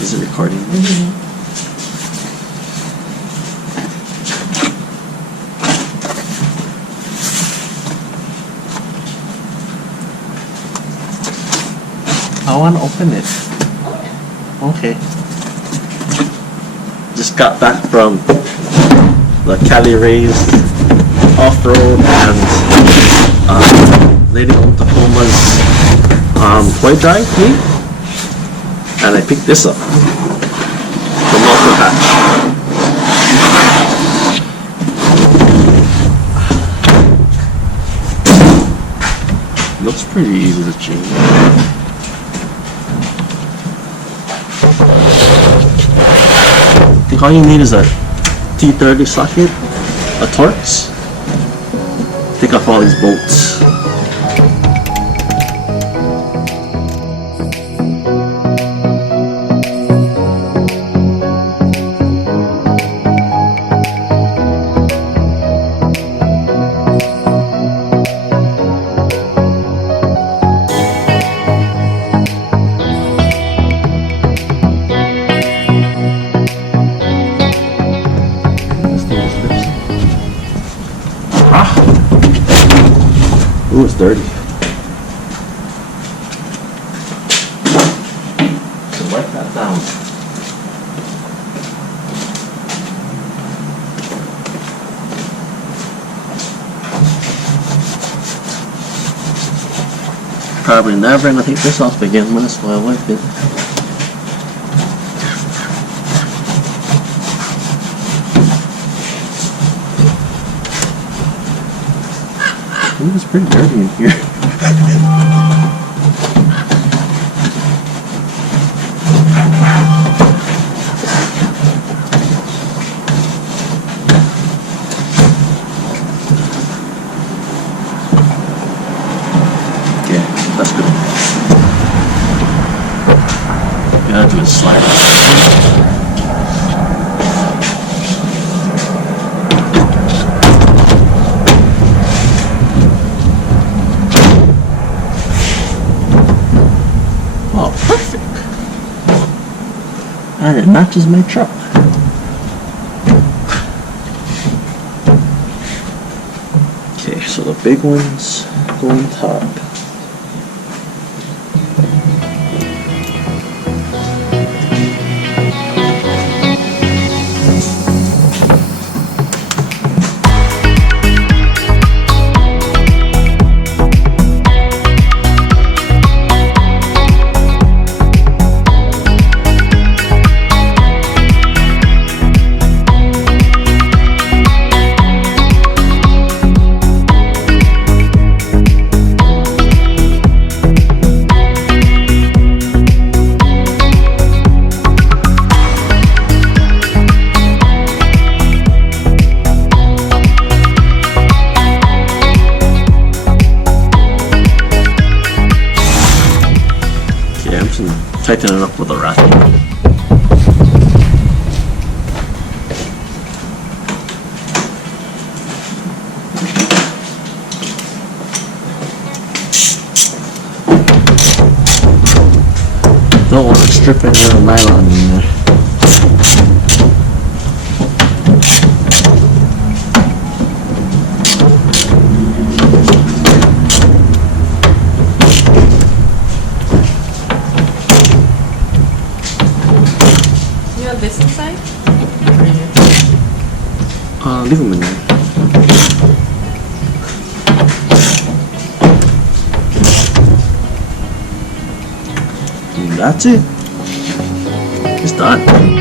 Is it recording? I want to open it. Okay. Just got back from the Cali race, off-road, and Lady Oklahoma's toy drive meet, and I picked this up. The Malta patch. Looks pretty easy to change. I think all you need is a T30 socket, a Torx, take off all these bolts. Ooh, it's dirty. So wipe that down. Probably never gonna take this off again, might as well wipe it. It was pretty dirty in here. Okay, that's good. Gotta do a slide. Oh, perfect. And it matches my truck. Okay, so the big ones go on top. Tighten it up with a ratchet. Don't want to strip any of the nylon in there. This inside? Leave them in there. And that's it. It's done.